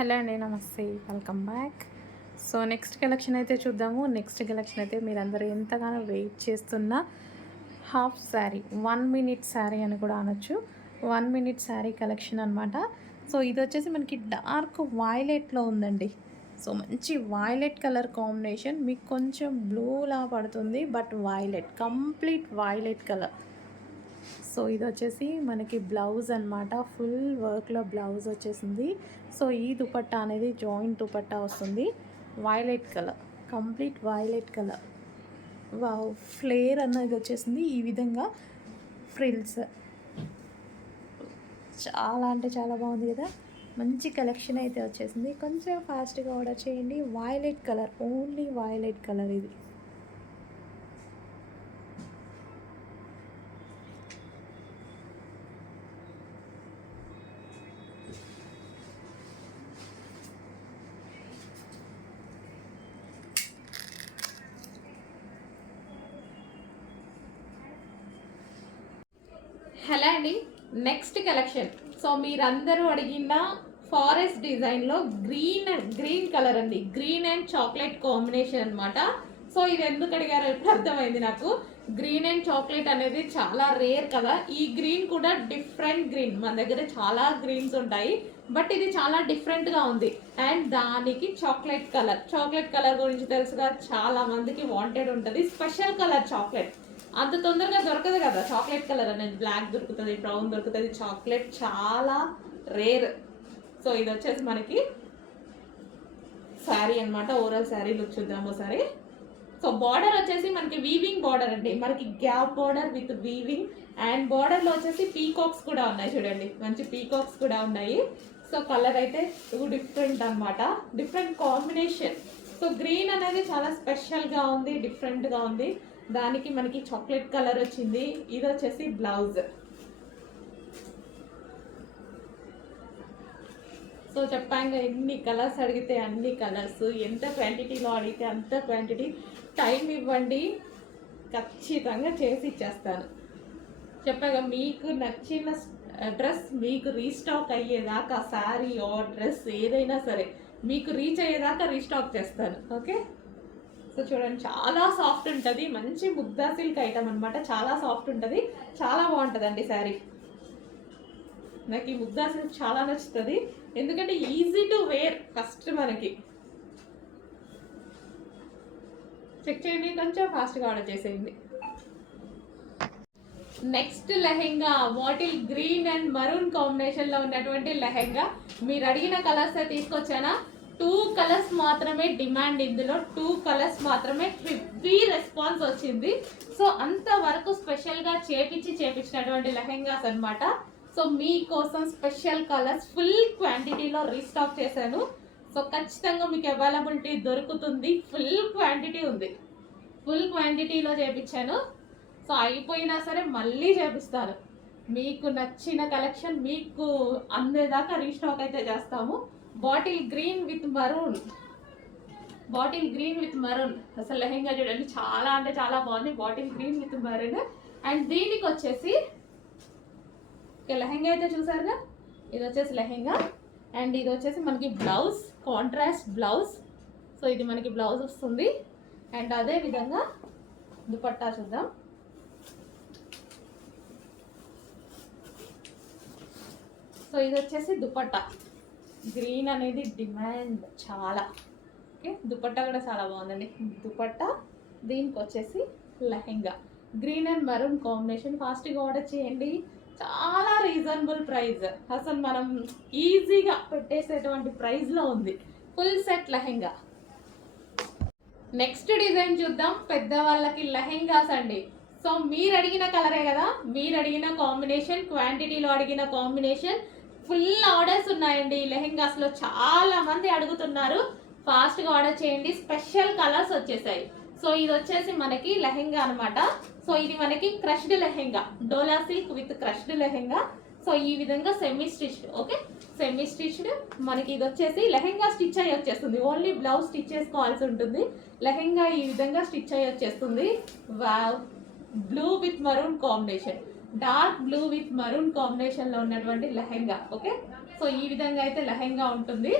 Hello అండి, నమస్తే, welcome back. So next collection అయితే చూద్దాము. నెక్స్ట్ కలెక్షన్ అయితే మీరందరూ ఎంతగానో వెయిట్ చేస్తున్న హాఫ్ శారీ, 1 మినిట్ శారీ అని కూడా అనొచ్చు. 1 మినిట్ శారీ కలెక్షన్ అనమాట. సో ఇది వచ్చేసి మనకి డార్క్ వైలెట్లో ఉందండి. సో మంచి వైలెట్ కలర్ కాంబినేషన్, మీకు కొంచెం బ్లూలా పడుతుంది, but violet, complete violet colour. So ఇది వచ్చేసి మనకి బ్లౌజ్ అనమాట. ఫుల్ వర్క్లో బ్లౌజ్ వచ్చేసింది. సో ఈ దుపట్టా అనేది జాయింట్ దుపట్టా వస్తుంది. Violet colour, complete violet colour. Wow, flare అనేది వచ్చేసింది ఈ విధంగా. ఫ్రిల్స్ చాలా అంటే చాలా బాగుంది కదా. మంచి కలెక్షన్ అయితే వచ్చేసింది. కొంచెం ఫాస్ట్గా ఆర్డర్ చేయండి. Violet colour, only violet colour ఇది. హలో అండి, నెక్స్ట్ కలెక్షన్. సో మీరందరూ అడిగిన ఫారెస్ట్ డిజైన్లో గ్రీన్ కలర్ అండి. గ్రీన్ అండ్ చాక్లెట్ కాంబినేషన్ అనమాట. సో ఇది ఎందుకు అడిగారో ఇప్పుడు అర్థమైంది నాకు. గ్రీన్ అండ్ చాక్లెట్ అనేది చాలా రేర్ కదా. ఈ గ్రీన్ కూడా డిఫరెంట్ గ్రీన్. మన దగ్గర చాలా గ్రీన్స్ ఉంటాయి, బట్ ఇది చాలా డిఫరెంట్గా ఉంది. అండ్ దానికి చాక్లెట్ కలర్ గురించి తెలుసుగా, చాలా మందికి వాంటెడ్ ఉంటుంది. స్పెషల్ కలర్ చాక్లెట్ అంత తొందరగా దొరకదు కదా. చాక్లెట్ కలర్ అనేది బ్లాక్ దొరుకుతుంది, బ్రౌన్ దొరుకుతుంది, చాక్లెట్ చాలా రేర్. సో ఇది వచ్చేసి మనకి శారీ అనమాట. ఓవరాల్ శారీ లుక్ చూద్దాం ఒకసారి. సో బార్డర్ వచ్చేసి మనకి వీవింగ్ బార్డర్ అండి. మనకి gap border with weaving. And బార్డర్లో వచ్చేసి పీకాక్స్ కూడా ఉన్నాయి చూడండి, మంచి పీకాక్స్ కూడా ఉన్నాయి. సో కలర్ అయితే డిఫరెంట్ అనమాట, డిఫరెంట్ కాంబినేషన్. సో గ్రీన్ అనేది చాలా స్పెషల్గా ఉంది, డిఫరెంట్గా ఉంది. దానికి మనకి చాక్లెట్ కలర్ వచ్చింది. ఇది వచ్చేసి బ్లౌజ్. సో చెప్పాక ఎన్ని కలర్స్ అడిగితే అన్ని కలర్స్, ఎంత క్వాంటిటీలో అడిగితే అంత క్వాంటిటీ. టైం ఇవ్వండి, ఖచ్చితంగా చేసి ఇచ్చేస్తాను. చెప్పాక మీకు నచ్చిన డ్రెస్ మీకు రీస్టాక్ అయ్యేదాకా, శారీ ఆర్ డ్రెస్ ఏదైనా సరే మీకు రీచ్ అయ్యేదాకా రీస్టాక్ చేస్తాను. ఓకే. సో చూడండి, చాలా సాఫ్ట్ ఉంటుంది. మంచి ముగ్దా సిల్క్ ఐటమ్ అనమాట. చాలా సాఫ్ట్ ఉంటుంది, చాలా బాగుంటుందండి శారీ. నాకు ఈ ముగ్దా సిల్క్ చాలా నచ్చుతుంది, ఎందుకంటే ఈజీ టు వేర్. ఫస్ట్ మనకి చెక్ చేయండి, కొంచెం ఫాస్ట్గా ఆర్డర్ చేసేయండి. Next lehenga, bottle green and maroon కాంబినేషన్లో ఉన్నటువంటి లెహెంగా. మీరు అడిగిన కలర్స్ తీసుకొచ్చానా? 2 కలర్స్ మాత్రమే డిమాండ్. ఇందులో 2 కలర్స్ మాత్రమే హెవీ రెస్పాన్స్ వచ్చింది. సో అంతవరకు స్పెషల్గా చేపించినటువంటి లెహెంగాస్ అనమాట. సో మీకోసం స్పెషల్ కలర్స్ ఫుల్ క్వాంటిటీలో రీస్టాక్ చేశాను. సో ఖచ్చితంగా మీకు అవైలబిలిటీ దొరుకుతుంది. ఫుల్ క్వాంటిటీ ఉంది, ఫుల్ క్వాంటిటీలో చేపించాను. సో అయిపోయినా సరే మళ్ళీ చేపిస్తాను. మీకు నచ్చిన కలెక్షన్ మీకు అందేదాకా రీస్టాక్ అయితే చేస్తాము. Bottle green with maroon. అసలు లెహెంగా చూడండి, చాలా అంటే చాలా బాగుంది. Bottle green with maroon. And దీనికి వచ్చేసి లెహెంగా అయితే చూసారుగా, ఇది వచ్చేసి లెహెంగా. అండ్ ఇది వచ్చేసి మనకి బ్లౌజ్, కాంట్రాస్ట్ బ్లౌజ్. సో ఇది మనకి బ్లౌజ్ వస్తుంది. అండ్ అదే విధంగా దుపట్టా చూద్దాం. సో ఇది వచ్చేసి దుపట్టా. గ్రీన్ అనేది డిమాండ్ చాలా. ఓకే, దుపట్టా కూడా చాలా బాగుందండి. దుపట్టా, దీనికి వచ్చేసి lehenga. Green and maroon combination. ఫాస్ట్గా ఆర్డర్ చేయండి, చాలా రీజనబుల్ ప్రైస్. అసలు మనం ఈజీగా పెట్టేసేటువంటి ప్రైస్లో ఉంది. Full set lehenga. Next design చూద్దాం. పెద్దవాళ్ళకి లెహెంగాస్ అండి. సో మీరు అడిగిన కలరే కదా, మీరు అడిగిన కాంబినేషన్, క్వాంటిటీలో అడిగిన కాంబినేషన్. ఫుల్ ఆర్డర్స్ ఉన్నాయండి ఈ లెహెంగాస్లో. చాలా మంది అడుగుతున్నారు, ఫాస్ట్గా ఆర్డర్ చేయండి. స్పెషల్ కలర్స్ వచ్చేసాయి. సో ఇది వచ్చేసి మనకి లెహెంగా అనమాట. సో ఇది మనకి crushed lehenga, dola silk with crushed lehenga. So ఈ విధంగా semi stitched. Okay, semi stitched. మనకి ఇది వచ్చేసి లెహెంగా స్టిచ్ అయ్యి వచ్చేస్తుంది. ఓన్లీ బ్లౌజ్ స్టిచ్ చేసుకోవాల్సి ఉంటుంది. లెహెంగా ఈ విధంగా స్టిచ్ అయ్యి వచ్చేస్తుంది. Wow, blue with maroon combination. Dark blue with maroon combination లో ఉన్నటువంటి లెహెంగా. ఓకే, సో ఈ విధంగా అయితే లెహెంగా ఉంటుంది.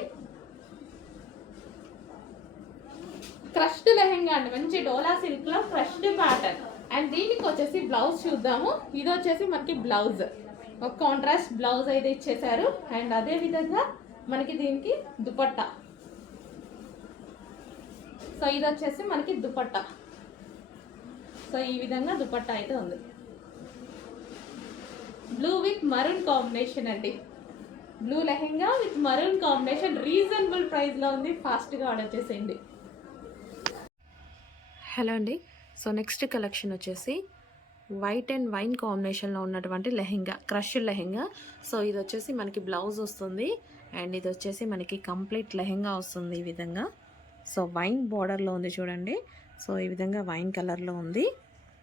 క్రష్డ్ లెహెంగా అండి, మంచి డోలా సిల్క్ లో క్రష్డ్ ప్యాటర్న్. అండ్ దీనికి వచ్చేసి బ్లౌజ్ చూద్దాము. ఇది వచ్చేసి మనకి బ్లౌజ్, ఒక కాంట్రాస్ట్ బ్లౌజ్ అయితే ఇచ్చేసారు. అండ్ అదే విధంగా మనకి దీనికి దుపట్టా. సో ఇది వచ్చేసి మనకి దుపట్టా. సో ఈ విధంగా దుపట్టా అయితే ఉంది. బ్లూ విత్ మరూన్ కాంబినేషన్ అండి. Blue lehenga with maroon combination, reasonable ప్రైస్లో ఉంది. ఫాస్ట్గా ఆర్డర్ చేసేయండి. హలో అండి. సో నెక్స్ట్ కలెక్షన్ వచ్చేసి వైట్ అండ్ వైన్ కాంబినేషన్లో ఉన్నటువంటి లెహెంగా, క్రష్ లెహెంగా. సో ఇది వచ్చేసి మనకి బ్లౌజ్ వస్తుంది అండ్ ఇది వచ్చేసి మనకి కంప్లీట్ లెహెంగా వస్తుంది ఈ విధంగా. సో వైన్ బార్డర్లో ఉంది చూడండి. సో ఈ విధంగా వైన్ కలర్లో ఉంది,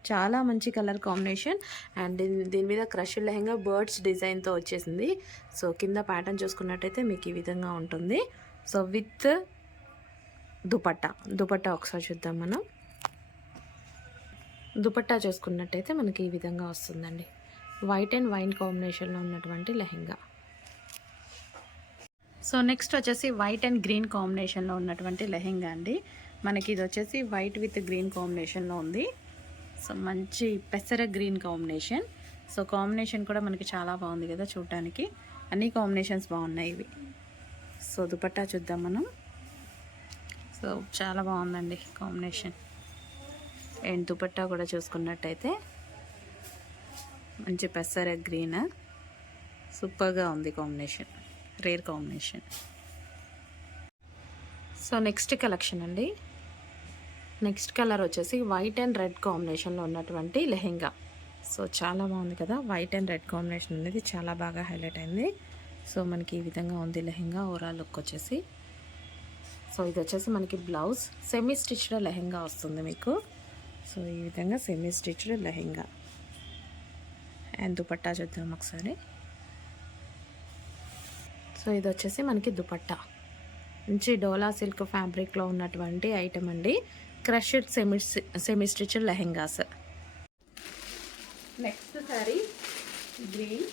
చాలా మంచి కలర్ కాంబినేషన్. అండ్ దీని మీద క్రష్ లెహెంగా బర్డ్స్ డిజైన్తో వచ్చేసింది. సో కింద ప్యాటర్న్ చూసుకున్నట్టయితే మీకు ఈ విధంగా ఉంటుంది. సో విత్ దుపట్టా ఒకసారి చూద్దాం మనం. దుపట్టా చూసుకున్నట్టయితే మనకి ఈ విధంగా వస్తుందండి. వైట్ అండ్ వైన్ కాంబినేషన్లో ఉన్నటువంటి లెహెంగా. సో నెక్స్ట్ వచ్చేసి వైట్ అండ్ గ్రీన్ కాంబినేషన్లో ఉన్నటువంటి లెహెంగా అండి. మనకి ఇది వచ్చేసి వైట్ విత్ గ్రీన్ కాంబినేషన్లో ఉంది. సో మంచి పెసర గ్రీన్ కాంబినేషన్. సో కాంబినేషన్ కూడా మనకి చాలా బాగుంది కదా చూడటానికి, అన్ని కాంబినేషన్స్ బాగున్నాయి ఇవి. సో దుపట్టా చూద్దాం మనం. సో చాలా బాగుందండి కాంబినేషన్. అండ్ దుపట్టా కూడా చూసుకున్నట్టయితే మంచి పెసర గ్రీన్, సూపర్గా ఉంది combination, rare combination. So next collection అండి. నెక్స్ట్ కలర్ వచ్చేసి వైట్ అండ్ రెడ్ కాంబినేషన్లో ఉన్నటువంటి లెహెంగా. సో చాలా బాగుంది కదా, వైట్ అండ్ రెడ్ కాంబినేషన్ అనేది చాలా బాగా హైలైట్ అయింది. సో మనకి ఈ విధంగా ఉంది లెహెంగా ఓవరాల్ లుక్ వచ్చేసి. సో ఇది వచ్చేసి మనకి బ్లౌజ్, సెమీ స్టిచ్డ్ లెహెంగా వస్తుంది మీకు. సో ఈ విధంగా semi stitched lehenga. And dupatta చూద్దాం ఒకసారి. సో ఇది వచ్చేసి మనకి దుపట్టా, మంచి డోలా సిల్క్ ఫ్యాబ్రిక్లో ఉన్నటువంటి ఐటమ్ అండి. Crushed semi stitched lehengas. Next sari green.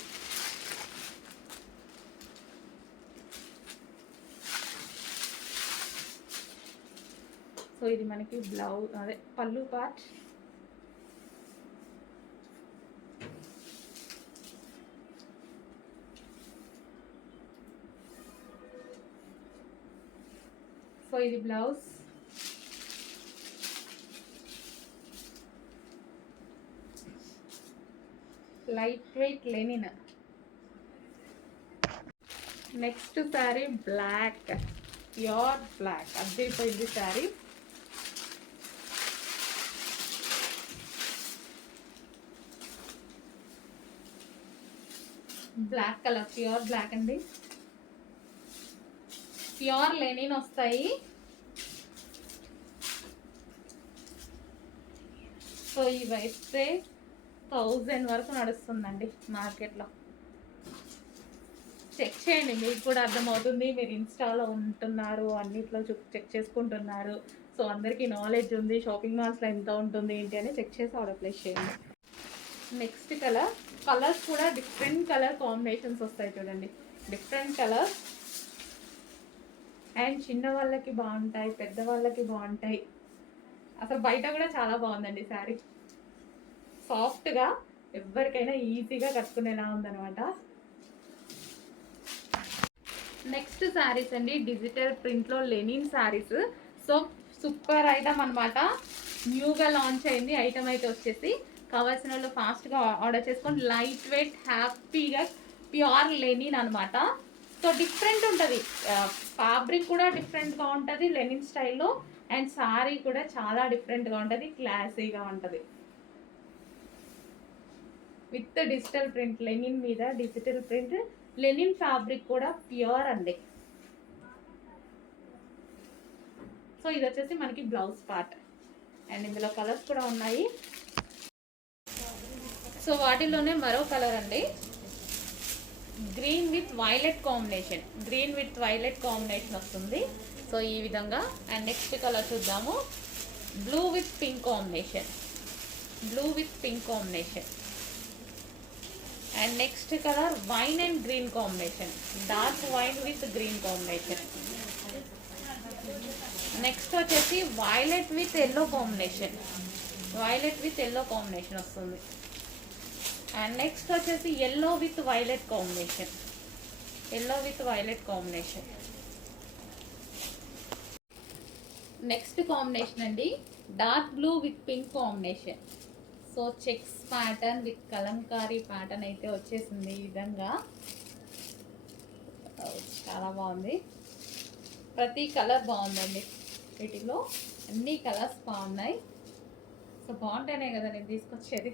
So ఇది మనకి బ్లౌజ్, అదే పళ్ళు పార్ట్. సో ఇది blouse. Light weight linen. Next sari black, pure black, అద్దరిపోయింది sari. Black colour, pure black అండి. ప్యూర్ లెనిన్ వస్తాయి. సో ఇవి అయితే 1000 వరకు నడుస్తుందండి మార్కెట్లో. చెక్ చేయండి, మీకు కూడా అర్థమవుతుంది. మీరు ఇన్స్టాలో ఉంటున్నారు, అన్నిట్లో చెక్ చేసుకుంటున్నారు. సో అందరికీ నాలెడ్జ్ ఉంది షాపింగ్ మాల్స్లో ఎంత ఉంటుంది ఏంటి అని చెక్ చేసి ఆర్డర్ ప్లేస్ చేయండి. నెక్స్ట్ కలర్స్ కూడా డిఫరెంట్ కలర్ కాంబినేషన్స్ వస్తాయి చూడండి, డిఫరెంట్ కలర్స్. అండ్ చిన్న వాళ్ళకి బాగుంటాయి, పెద్ద వాళ్ళకి బాగుంటాయి. అసలు బయట కూడా చాలా బాగుందండి శారీ. సాఫ్ట్గా ఎవరికైనా ఈజీగా కట్టుకునేలా ఉందన్నమాట. నెక్స్ట్ శారీస్ అండి, డిజిటల్ ప్రింట్లో linen saris. So super item అనమాట, న్యూగా లాంచ్ అయింది ఐటమ్ అయితే వచ్చేసి. కావాల్సిన వాళ్ళు ఫాస్ట్గా ఆర్డర్ చేసుకొని. లైట్ వెయిట్, హ్యాపీగా ప్యూర్ లెనిన్ అనమాట. సో డిఫరెంట్ ఉంటుంది, ఫ్యాబ్రిక్ కూడా డిఫరెంట్గా ఉంటుంది లెనిన్ స్టైల్లో. అండ్ సారీ కూడా చాలా డిఫరెంట్గా ఉంటుంది, క్లాసీగా ఉంటుంది. విత్ డిజిటల్ ప్రింట్, లెనిన్ మీద డిజిటల్ ప్రింట్, లెనిన్ ఫ్యాబ్రిక్ కూడా ప్యూర్ అండి. సో ఇది వచ్చేసి మనకి బ్లౌజ్ పార్ట్. అండ్ ఇందులో కలర్స్ కూడా ఉన్నాయి. సో వాటిలోనే మరో కలర్ అండి, green with violet combination. Green with violet combination వస్తుంది. సో ఈ విధంగా. అండ్ నెక్స్ట్ కలర్ చూద్దాము, blue with pink combination. Blue with pink combination. And next colour wine and green combination, dark wine with green combination. Next వచ్చేసి violet with yellow combination, violet with yellow combination వస్తుంది. And next వచ్చేసి yellow with violet combination, yellow with violet combination. Next combination అండి dark blue with pink combination. So checks pattern with kalamkari pattern అయితే వచ్చేసింది ఈ విధంగా. చాలా బాగుంది, ప్రతి కలర్ బాగుందండి, వీటిలో అన్ని కలర్స్ బాగున్నాయి. సో బాగుంటేనే కదా నేను తీసుకొచ్చేది.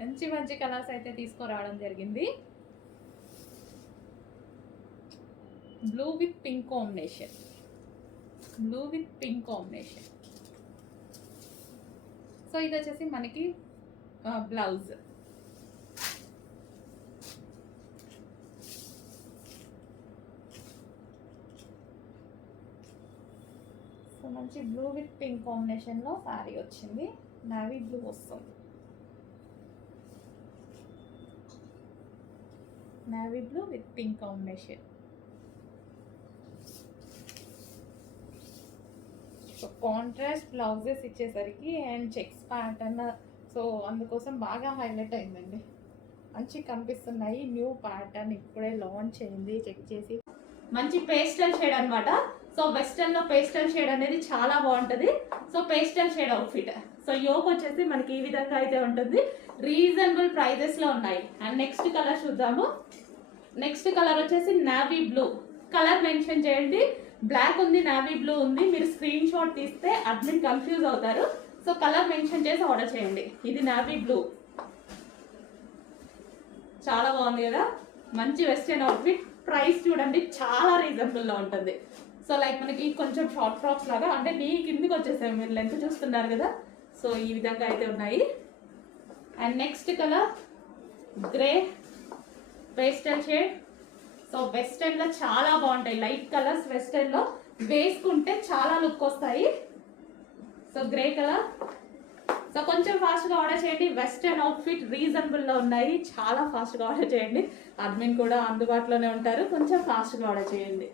మంచి మంచి కలర్స్ అయితే తీసుకురావడం జరిగింది. Blue with pink combination, blue with pink combination. So ఇది వచ్చేసి మనకి బ్లౌజ్. సో మంచి బ్లూ విత్ పింక్ కాంబినేషన్లో శారీ వచ్చింది, నావీ బ్లూ వస్తుంది, navy blue with pink combination. So contrast blouses ఇచ్చేసరికి అండ్ చెక్స్ ప్యాటర్న్, సో అందుకోసం బాగా హైలైట్ అయిందండి, మంచి కనిపిస్తున్నాయి. న్యూ ప్యాటర్న్ ఇప్పుడే లాంచ్ అయింది, చెక్ చేసి. మంచి పేస్టల్ షేడ్ అనమాట. సో వెస్టర్న్ లో పేస్టల్ షేడ్ అనేది చాలా బాగుంటుంది. So pastel shade outfit. So yoke వచ్చేసి మనకి ఈ విధంగా అయితే ఉంటుంది, రీజనబుల్ ప్రైజెస్ లో ఉన్నాయి. అండ్ నెక్స్ట్ కలర్ చూద్దాము. నెక్స్ట్ కలర్ వచ్చేసి నావీ బ్లూ. కలర్ మెన్షన్ చేయండి, బ్లాక్ ఉంది, నావీ బ్లూ ఉంది. మీరు స్క్రీన్ షాట్ తీస్తే అడ్మిన్ కన్ఫ్యూజ్ అవుతారు. సో కలర్ మెన్షన్ చేసి ఆర్డర్ చేయండి. ఇది నావీ బ్లూ, చాలా బాగుంది కదా, మంచి వెస్టర్న్ అవుట్ఫిట్. ప్రైస్ చూడండి చాలా రీజనబుల్ లో ఉంటుంది. సో లైక్ మనకి కొంచెం షార్ట్ ఫ్రాక్స్ లాగా, అంటే నీ కిందికి వచ్చేసాయి, మీరు లెంత్ చూస్తున్నారు కదా. సో ఈ విధంగా అయితే ఉన్నాయి. And next colour grey pastel shade. So western లో చాలా బాగుంటాయి లైట్ కలర్స్, వెస్టర్న్ లో వేసుకుంటే చాలా లుక్ వస్తాయి. So grey colour. సో కొంచెం ఫాస్ట్గా ఆర్డర్ చేయండి, వెస్టర్న్ అవుట్ఫిట్ రీజనబుల్లో ఉన్నాయి, చాలా ఫాస్ట్గా ఆర్డర్ చేయండి. అడ్మిన్ కూడా అందుబాటులోనే ఉంటారు, కొంచెం ఫాస్ట్గా ఆర్డర్ చేయండి.